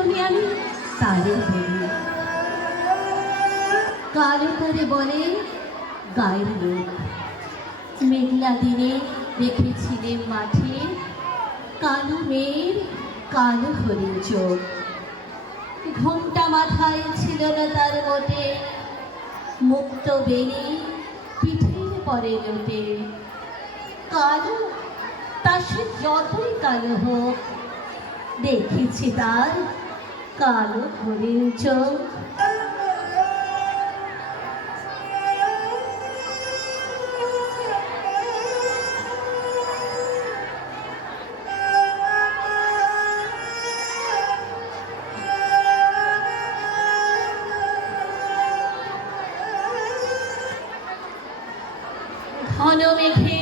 কৃষ্ণ আমি তারে বলি। কালো তারে বলে গায়ের লোক। মেঘলা দিনে রেখেছিলেন মাঠে কালো মেয়ের কালো হরিণ চোখ। ঘুমটা মাথায় ছিল না তার মোটে, মুক্ত বেনি পিঠের পরে লোটে। কালো, তা সে যতই কালো হোক, দেখেছি তার কালো হরিণ চোখ। ঘন মেঘে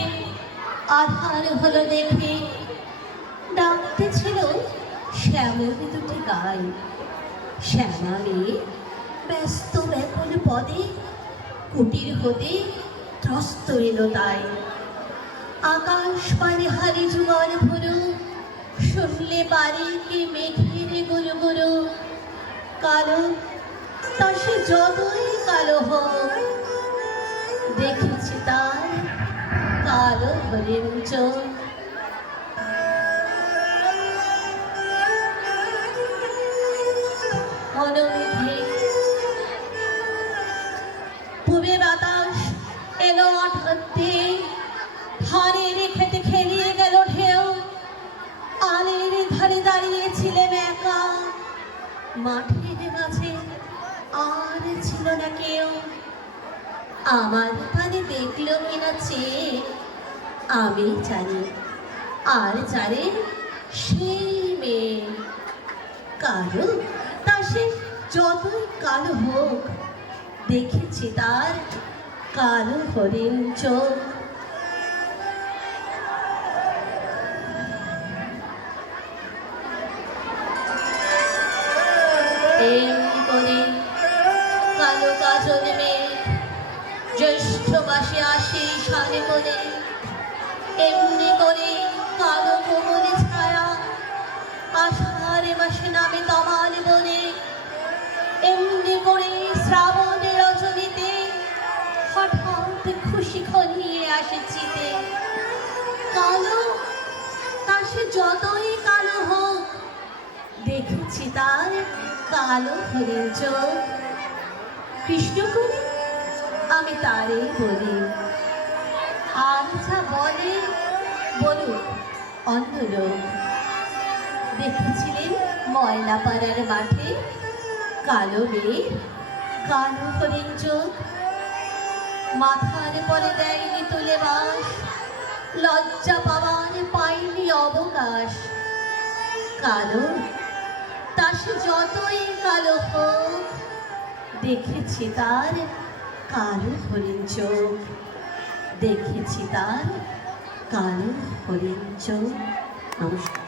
আধার হলো দেখে ডাকতেছিল শ্যামের দুটি গাই শ্যামা মেয়ে ব্যস্ত ব্যাকুল পদে, কুটির হতে ত্রস্ত এলো তাই। আকাশ পানে হারি যুগল ভুরু, শুনলে বাড়ি কি মেঘের গুরু গুরু কালো তা সে যতই কালো হোক, দেখেছি তার কালো হরিণ চোখ। পূবে বাতাস, এলো আঠাতে ধানের খেতে খেলিয়ে গেল ঢেউ। আলের ধারে দাঁড়িয়েছিলেন একা। মাঠের মাঝে আর ছিল না কেউ। আমার পানে দেখল কিনা চেয়ে আমি জানি, আর জানে সেই মেয়ে। কালো তা সে যতই কালো হোক দেখেছি তার কালো হরিণ চোখ। এমনি কালো কাজল মেয়ে জ্যৈষ্ঠ আসি আসে যতই কালো হোক, দেখেছি তার কালো হরিণ চোখ। কৃষ্ণ করি, আমি তারে বলি। আর যা বলে বলুক অন্য লোক দেখেছিলেন ময়লাপাড়ার মাঠে কালো মেয়ে, কালো হরিণ চোখ। মাথার পরে দেয়নি তুলে বাস লজ্জা পাওয়ার পাইনি অবকাশ। কালো, তা সে যতই কালো হোক, দেখেছি তার কালো হরিণ চোখ। দেখেছি তার কালো হরিণ চোখ। নমস্কার।